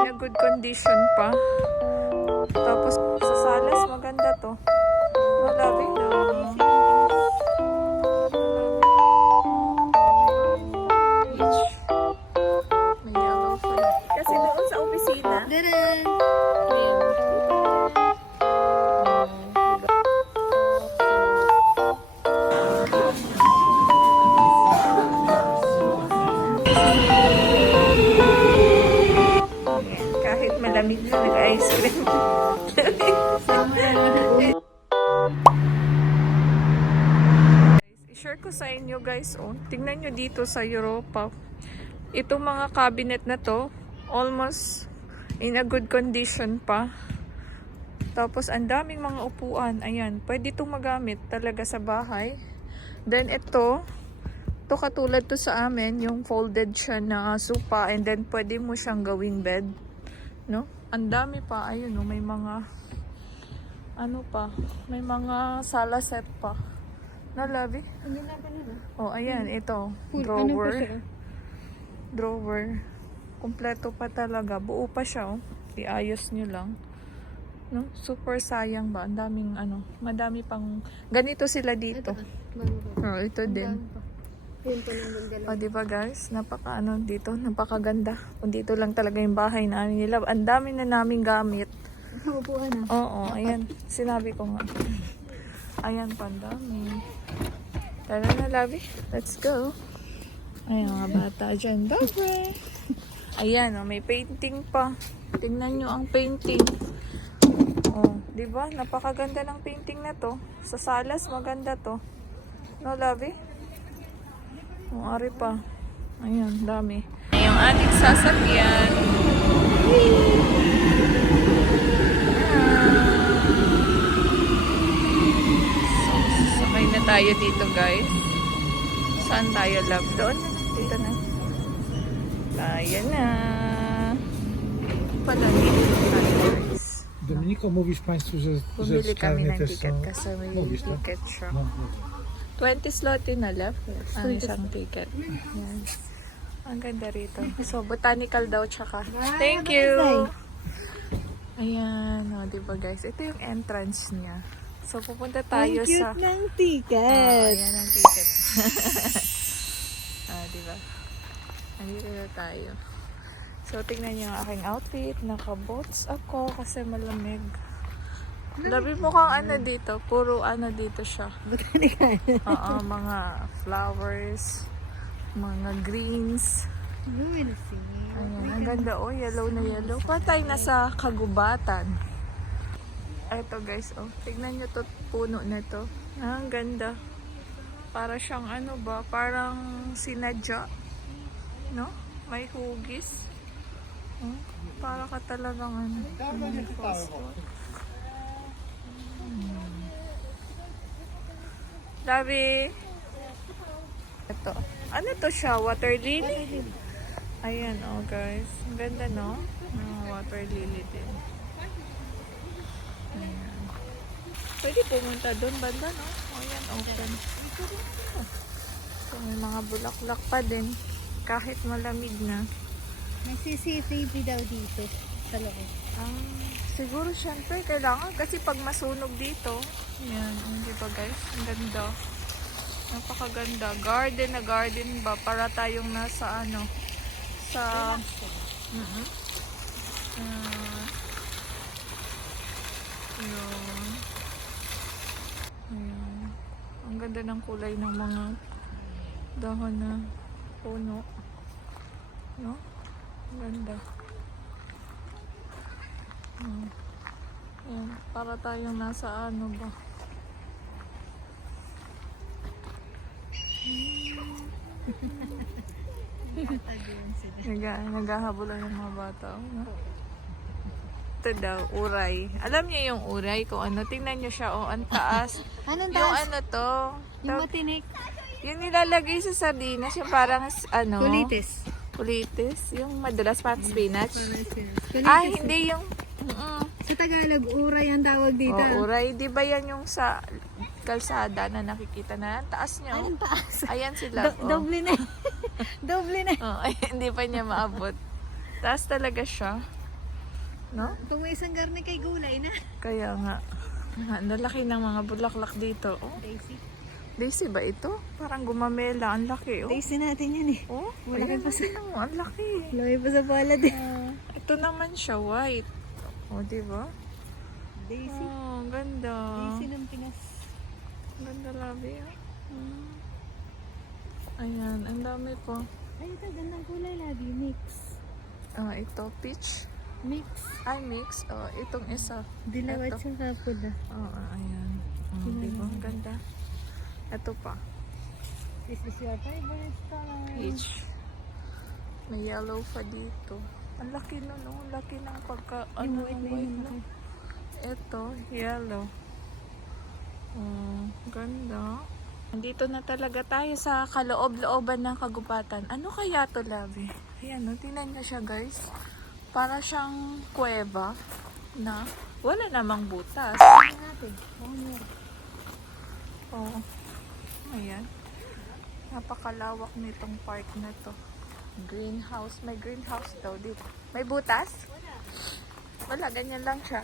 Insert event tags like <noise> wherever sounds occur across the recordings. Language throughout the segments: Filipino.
in a good condition pa. Tapos sa salas, maganda to. No, love I-share ko sa inyo guys, oh. Tingnan nyo dito sa Europa. Itong mga cabinet na to, almost in a good condition pa. Tapos, ang daming mga upuan. Ayan, pwede itong magamit talaga sa bahay. Then, ito, to katulad to sa amin, yung folded siya na sofa and then pwede mo siyang gawing bed. No? Ang dami pa, ayun, no, may mga ano pa, may mga sala set pa. Na, Labi? Hindi na pa nila. Oh, ayan, ito. Full, ano Drawer. siya? Drawer. Kompleto pa talaga. Buo pa siya, oh. Iayos nyo lang. No? Super sayang ba? Ang daming, ano, madami pang, ganito sila dito. Oh, ito din. Yun O, di ba guys? Napaka ano dito, napakaganda. Kung dito lang talaga yung bahay na nila. Ang dami na naming gamit. <laughs> Upuan na. Oo, ayan. Sinabi ko nga. Ayan, pandami. Tara na, Labi. Let's go. Ayan, mga bata dyan. Bye Ayan, oh, may painting pa. Tingnan nyo ang painting. Oh, di ba? Napakaganda ng painting na to. Sa salas, maganda to. No, Labi? Ang pa. Ayan, dami. Yung ating sasakyan. Sakay na tayo dito, guys. Saan tayo, love? Doon? Dito na. Tayo na. Pala, dito tayo, guys. Dominiko, mówisz Państwu, że, że Bumili kami czarne ng też ticket są... kasi may Mówisz, tak? ticket siya. No, no. 20 slot yun na left. Ang isang ticket. Yan. Ang ganda rito. So, botanical daw tsaka. Thank you! Ayan, o, diba guys? Ito yung entrance niya. So, pupunta tayo Ang cute sa... ng ticket. ayan ang ticket. <laughs> ah, diba? Andito na tayo. So, tingnan niyo ang aking outfit. Naka-boats ako kasi malamig. Labi mo kang ano dito. Puro ano dito siya. Botanical. Oo, mga flowers, mga greens. You will see. Ayan, ang ganda oh, yellow na yellow. Patay na sa kagubatan. Eto guys, oh, tignan nyo to puno na to. Ah, ang ganda. Para siyang ano ba, parang sinadya. No? May hugis. Oh, para ka talagang ano. Hmm. Ito. Ano to siya? Water lily? Ayan, oh guys. Ang ganda, no? Ah, water lily din. Ayan. Pwede pumunta doon banda, no? Oh, ayan, open. So, may mga bulaklak pa din. Kahit malamig na. May CCTV daw dito sa loob. Ah, siguro syempre kailangan kasi pag masunog dito. Ayan, oh, di ba guys? Ang ganda. Napakaganda. Garden na garden ba? Para tayong nasa ano? Sa... Mhm. Ah, yun. Ayan. Ang ganda ng kulay ng mga dahon na puno. No? Ang ganda. Ayan, para tayong nasa ano ba? <laughs> Nag naghahabulan yung mga bata. oh, No? Ito daw, uray. Alam niyo yung uray kung ano. Tingnan niyo siya, oh, ang taas. <laughs> Anong yung taas? ano to. Yung tawag- matinik. yung nilalagay sa sardinas, yung parang ano. Kulitis. Kulitis. Yung madalas parang spinach. Kulitis. Ah, hindi yung... Mm-mm. Sa Tagalog, uray ang tawag dito. Oh, uray. Di ba yan yung sa kalsada na nakikita na? Ang Taas niya. oh. Anong taas? Ayan sila. Do- oh. Doble na. <laughs> Doble na. Oh, ay, <laughs> hindi pa niya maabot. Taas talaga siya. No? Kung may isang garne kay gulay na. Kaya nga. Ang lalaki ng mga bulaklak dito. Oh, Daisy. Daisy ba ito? Parang gumamela. Ang laki, oh. Daisy natin yan eh. Oh, Malaki ayan, pa sa- ano, Ang laki. Laki pa sa palad eh. Ito naman siya, white. Oh, di ba? Daisy. Oh, ang ganda. Daisy ng Pinas. Ang Ganda labi, ah. Hmm. Ayan, ang dami po. Ay, ito. Gandang kulay lagi. Mix. Ah, ito, peach. Mix. Ay, mix. Oh, itong isa. Dilaw at saka pula. Oo, oh, ayan. Oh, Tingnan di ba? mo. Ang ganda. Ito pa. This is your favorite star. Peach. May yellow pa dito. Ang laki no, no? Ang laki ng pagka, ano, white na white na. Ito, yellow. Oh, ganda. Nandito na talaga tayo sa kaloob-looban ng kagubatan. Ano kaya to, Labi? Ayan, no? Tingnan nyo siya, guys. Para siyang kuweba na wala namang butas. Ano natin? Oh. Oo. Ayan. Napakalawak nitong park na to. Greenhouse. May greenhouse daw dito. May butas? Wala. Ganyan lang siya.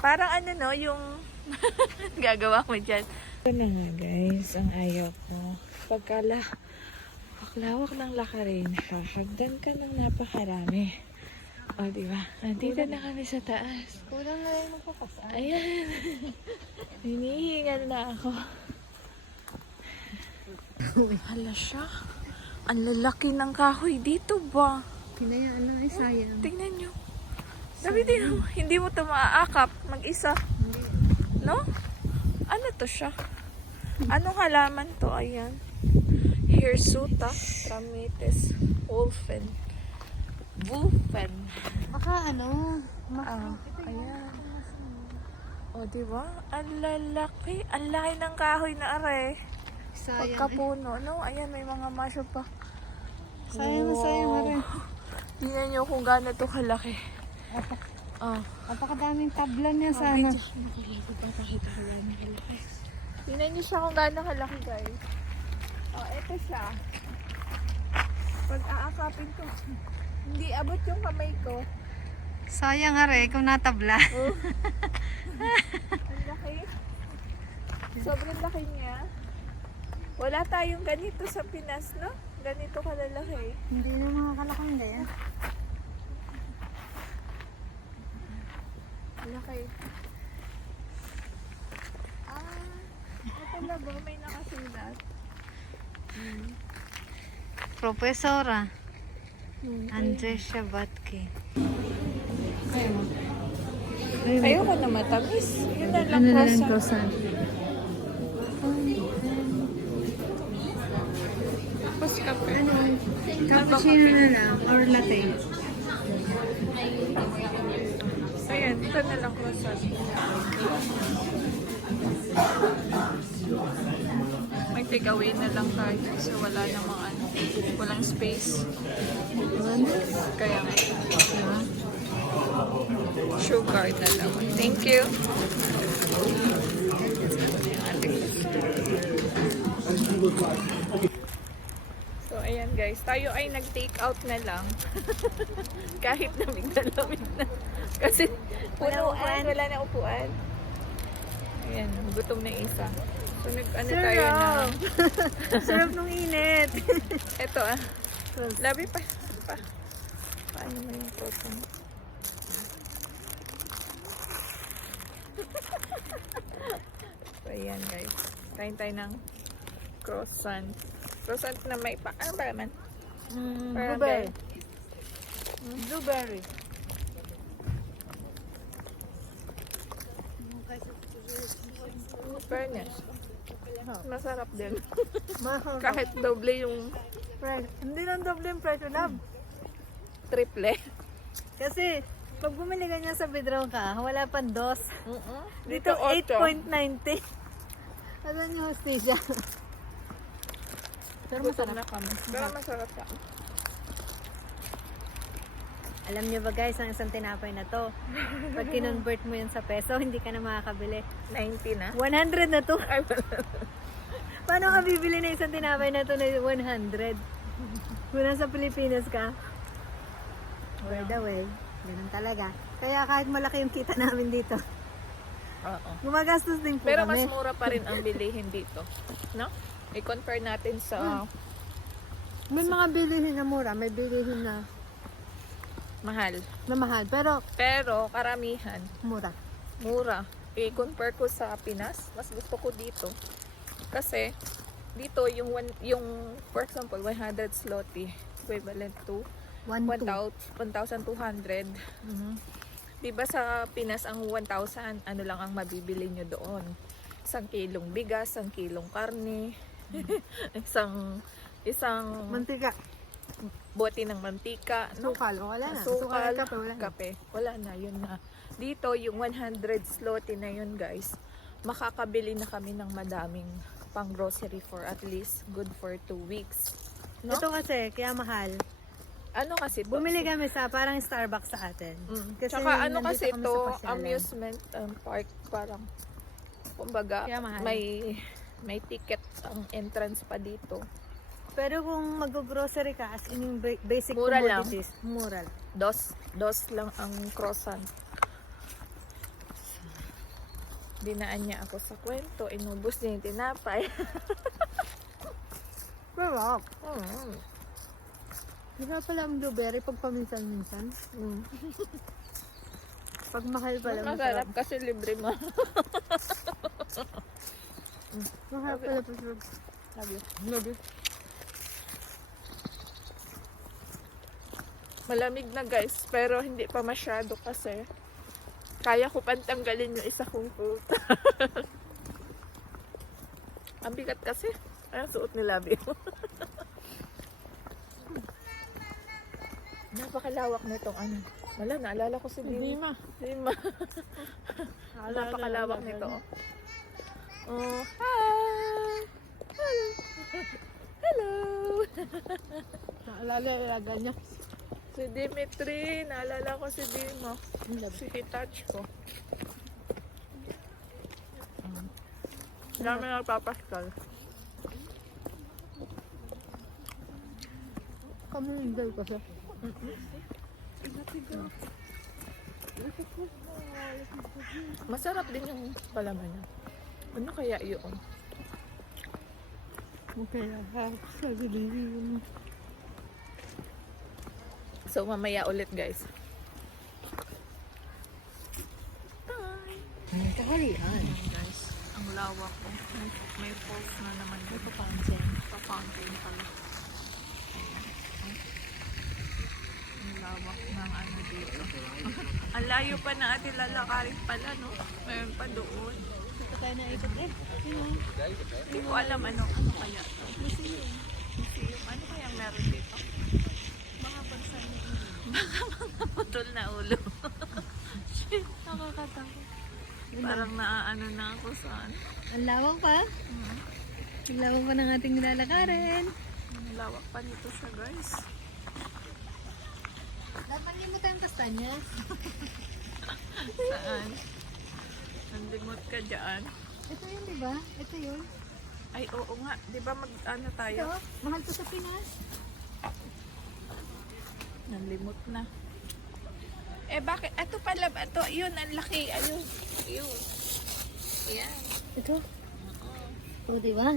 Parang ano no, yung <laughs> gagawa mo dyan. Ito na nga guys, ang ayaw ko. Pagkala, paklawak ng lakarin, hahagdan ka ng napakarami. O, di ba? Nandito na kami sa taas. Kulang na rin magpapasaan. Ayan. <laughs> Hinihingal na ako. Hala siya. Ang lalaki ng kahoy dito ba? Pinayaan lang ay sayang. Tingnan nyo. Sabi din mo, hindi mo ito maaakap mag-isa. No? Ano to siya? Anong halaman to? Ayan. Hirsuta, Tramites, Wolfen. Wolfen. Baka ano, Ah, ayan. O, di ba? Ang lalaki. Ang laki ng kahoy na are. sayang. eh. Pagkapuno. No? Ayan, may mga masyo pa. Sayang na sayang na rin. Tingnan nyo kung gaano to kalaki. Oh. Napakadaming tablan niya Sana. sana. Tingnan nyo siya kung gaano kalaki, guys. Oh, eto siya. Pag aakapin ko, hindi abot yung kamay ko. Sayang nga rin kung natabla. Oh. <laughs> Ang laki. Sobrang laki niya. Wala tayong ganito sa Pinas, no? Ganito kalalaki. Hindi na mga kalakang yan. Ang laki. Ah, ito talaga may nakasulat. Profesora Andres Shabatki. Ayoko na matamis. Yun na lang Ano na lang croissant. croissant? Tapos kape. Ano? Cappuccino na lang or latte? Ayan, ito na lang croissant. May takeaway na lang tayo kasi wala namang ano, walang space. Kaya nga. Diba? Sugar na lang. Thank you. So, ayan guys. Tayo ay nag-take out na lang. <laughs> Kahit na lamig na. Kasi punuan, wala na upuan. Ayan, gutom na isa. So, nag, ano tayo na. <laughs> Sarap nung init. <laughs> Ito ah. Labi pa. pa. Paano mo yung mo? <laughs> so, ayan guys. Kain tayo ng croissant. Croissant na may pa. Ano ba naman? Mm, blueberry. Blueberry. Fairness. Masarap din. Mahal. Kahit doble yung Friend. Hindi lang doble yung presyo love. triple. Kasi, pag bumili ka niya sa Bidraw ka, wala pang dos. Dito, Dito, 8. 8.90. Ano yung hostisya? Pero masarap. Pero masarap ka. Alam niyo ba guys, ang isang tinapay na to, pag <laughs> kinonvert mo yun sa peso, hindi ka na makakabili. 90 na. 100 na to. <laughs> Paano ka bibili ng isang tinapay na to na 100? Kung nasa Pilipinas ka, where the well. Ganun talaga. Kaya kahit malaki yung kita namin dito, Oo. gumagastos din po Pero kami. mas mura pa rin ang bilihin dito. No? I-compare natin sa May mga bilihin na mura, may bilihin na, mahal. na mahal, pero Pero karamihan, mura. mura. I-compare ko sa Pinas, mas gusto ko dito. Kasi dito yung one, yung for example 100 zloty equivalent to 1, 2. 1,000 1,200. Mhm. Di ba sa Pinas ang 1,000 ano lang ang mabibili nyo doon? Isang kilong bigas, isang kilong karne, <laughs> isang isang Mantika, bote ng mantika, no? sukal, o wala na. Sukal, Sukal, kape, wala na. kape. Wala na, yun na. Dito, yung 100 zloty na yun, guys, makakabili na kami ng madaming pang grocery for at least good for 2 weeks. No? Ito kasi, kaya mahal. ano kasi to? Bumili kami sa parang Starbucks sa atin. Mm. Kasi Tsaka ano nandito kasi kami to, pasyalan. amusement um, park, parang, kumbaga, Kaya mahal. may may ticket ang entrance pa dito. Pero kung mag-grocery ka, as in yung ba- basic Mura lang. commodities, mura lang. Dos, dos lang ang croissant. Dinaan niya ako sa kwento, inubos niya yung tinapay. <laughs> Pero, Mm. di ba pala ang blueberry pag paminsan-minsan? Mm. <laughs> Pag mahal pala, Masarap masarap. kasi libre mo. <laughs> Mahal pala pag Sabi. Love Malamig na guys, pero hindi pa masyado kasi kaya ko pantanggalin yung isa kong coat. <laughs> Ang bigat kasi. Ay, suot ni Labi. <laughs> Napakalawak nitong ano. Wala, naalala ko si Dima. Dima. <laughs> Napakalawak nito. oh. Oh, hi! Hello! Hello! Naalala yung ilaga niya. Si Dimitri, naalala ko si Dimo. Si Hitach ko. Dami nagpapaskal. Kami enjoy kasi. Masarap din yung palaman niya. Ano kaya yun? Okay, ha. Sabi din So, mamaya ulit guys. Bye! Kahalian. Ayan guys, ang lawak ko. May, may falls na naman dito. Papansin. Pa-fountain pala. Ang lawak ng ano dito. <laughs> ang layo pa na atin lalakarin pala, no? Meron pa doon. Ito tayo na ikot eh. Hindi ko alam ano, ano kaya. Museum. Museum. Ano kaya meron dito? Mga pansan Baka mga putol na ulo. <laughs> Shit, nakakatakot. Parang naaano na ako sa ano. Ang lawang pa. Hmm. Ang lawang pa ng ating nilalakarin. Ang lawak pa nito siya guys. Dapat mo tayong kastanya. <laughs> Saan? Nandimot ka dyan. Ito yun, di ba? Ito yun. Ay, oo nga. Di ba mag ano Ito, tayo? mahal to sa Pinas. Nalimot na. Eh, bakit? Ito pala ba? Ito, yun, ang laki. Ayun. Ayun. Ayan. Ito? Oo, di ba?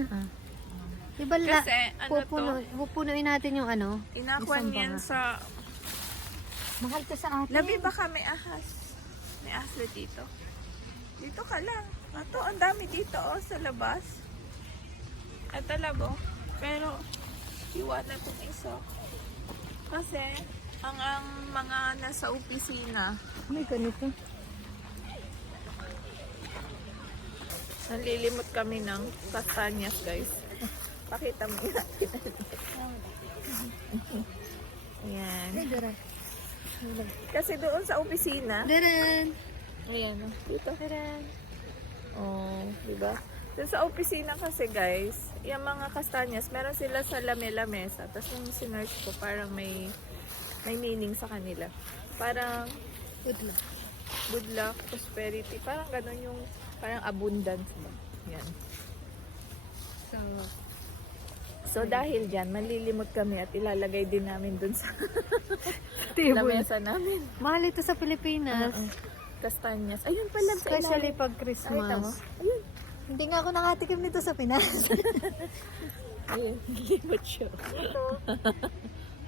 Di ba la, Kasi, ano pupuno, to? pupunuin natin yung ano? Inakwan Isang yan banga. sa... Mahal to sa atin. Labi baka may ahas. May ahas dito. Dito ka lang. Ato, ang dami dito oh, sa labas. Ito labo. Pero, iwanan itong isa. Kasi, ang, ang mga nasa opisina, May ganito. Nalilimot kami ng kastanyas, guys. Pakita mo yun natin. Ayan. Kasi doon sa opisina, Daran. ayan, oh, dito. Daran. Oh, di ba? Doon sa opisina kasi, guys, yung mga kastanyas, meron sila sa lame-lamesa. Tapos yung sinerge ko, parang may may meaning sa kanila. Parang Good luck. good luck, prosperity. Parang ganun yung, parang abundance ba? Yan. So, So dahil dyan, malilimot kami at ilalagay din namin dun sa <laughs> Table. lamesa namin. Mahal ito sa Pilipinas. Oo. Kastanyas. Ayun pala sa Especially pag Ay. Christmas. Ayun. Hindi nga ako nakatikim nito sa Pinas. <laughs> Ayun. <laughs> Limot siya.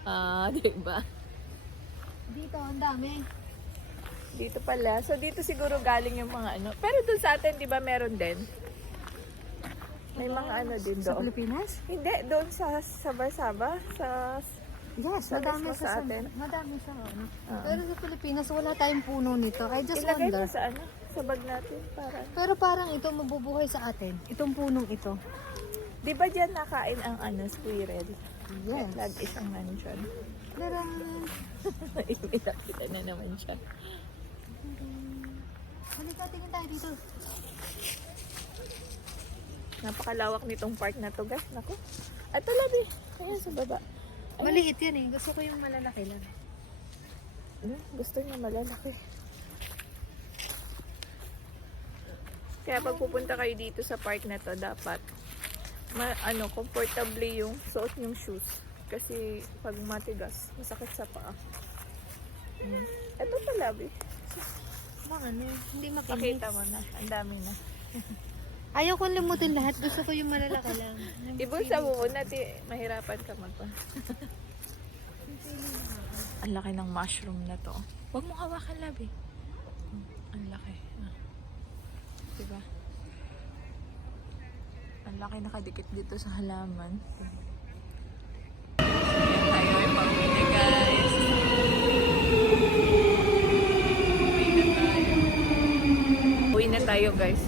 ah, diba? Dito, ang dami. Dito pala. So dito siguro galing yung mga ano. Pero dun sa atin, di ba meron din? May mga ano din Sa doon. Pilipinas? Hindi, doon sa Saba-Saba. Sa... Yes, Sa madami sa, sa sa atin. Madami sa ano. Oo. Pero sa Pilipinas, wala tayong puno nito. I just Ilagay wonder. mo sa ano? Sa bag natin. Para. Pero parang ito mabubuhay sa atin. Itong punong ito. Di ba dyan nakain ang ano, squirrel? Yes. Lagi siyang nandyan. Pero, Ilakita <laughs> na naman siya. halika, tingin tayo dito. Napakalawak nitong park na to, guys. Naku. At talabi. Ayan sa baba. Maliit yan eh. Gusto ko yung malalaki lang. Ano? Gusto niya malalaki. Kaya pag pupunta kayo dito sa park na to, dapat ma ano, comfortably yung suot yung shoes. Kasi pag matigas, masakit sa paa. Mm. Ito pala, Bi. Bang ano, hindi makinis. Pakita mo na. Ang dami na. <laughs> Ayaw kong limutin lahat. Gusto ko yung malalaki lang. <laughs> Ibulsa mo muna, ti, mahirapan ka magpa. <laughs> Ang laki ng mushroom na to. Huwag mo hawakan, Labi. Ang laki. Ah. Diba? Ang laki nakadikit dito sa halaman. Tayo ay pauwi na, guys. Uwi na tayo. Uwi na tayo, guys.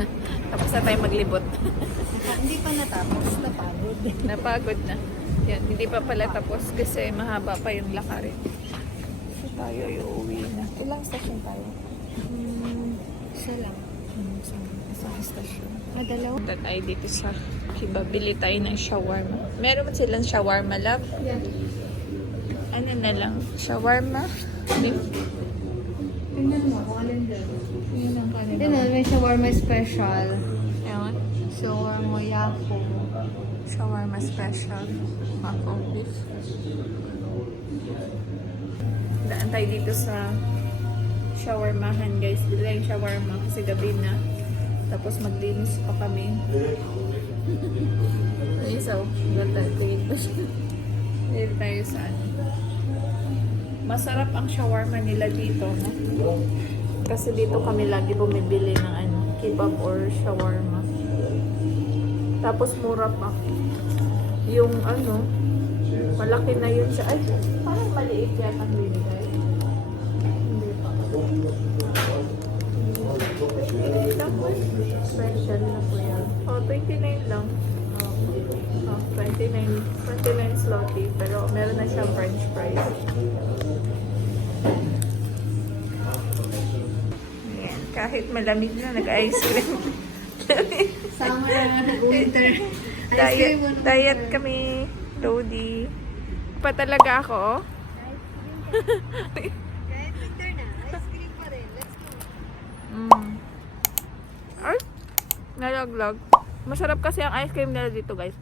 <laughs> Tapos na tayo maglibot. <laughs> hindi pa natapos. Napagod. <laughs> Napagod na. Yan, hindi pa pala tapos kasi mahaba pa yung lakarin. So tayo ay uuwi na. Ilang station tayo? Hmm, isa lang. Hmm, isang, isang station. Ah, dalawa? Punta tayo dito sa Bili tayo ng shawarma. Meron man silang shawarma, love? Ano na lang? Shawarma? Beef? Tingnan mo doon. Yun ang. Tingnan, may shawarma special. Ewan. Shawarma yako. Shawarma special. Mako beef. Daan tayo dito sa shawarmahan guys. Dito tayong shawarma kasi gabi na. Tapos maglinis pa kami. Ay, so. Tingin pa siya. Dito tayo sa ano. Masarap ang shawarma nila dito, no? Kasi dito kami lagi bumibili ng ano, kebab or shawarma. Tapos mura pa. Yung ano, malaki na yun siya. Ay, parang maliit yan ang binigay. Hindi pa. Special na. Oh, 29 lang. Oh, 29, 29 zloty. Pero meron na siyang french fries. Yan. Kahit malamig na, nag-ice cream. Summer na nga nag-winter. <laughs> Ice diet, cream nung diet winter. kami, Lodi. Pa talaga ako, oh. <laughs> Kahit winter na, ice cream pa rin. Let's go. Mm. Ay, nalaglag. Masarap kasi ang ice cream nila dito, guys.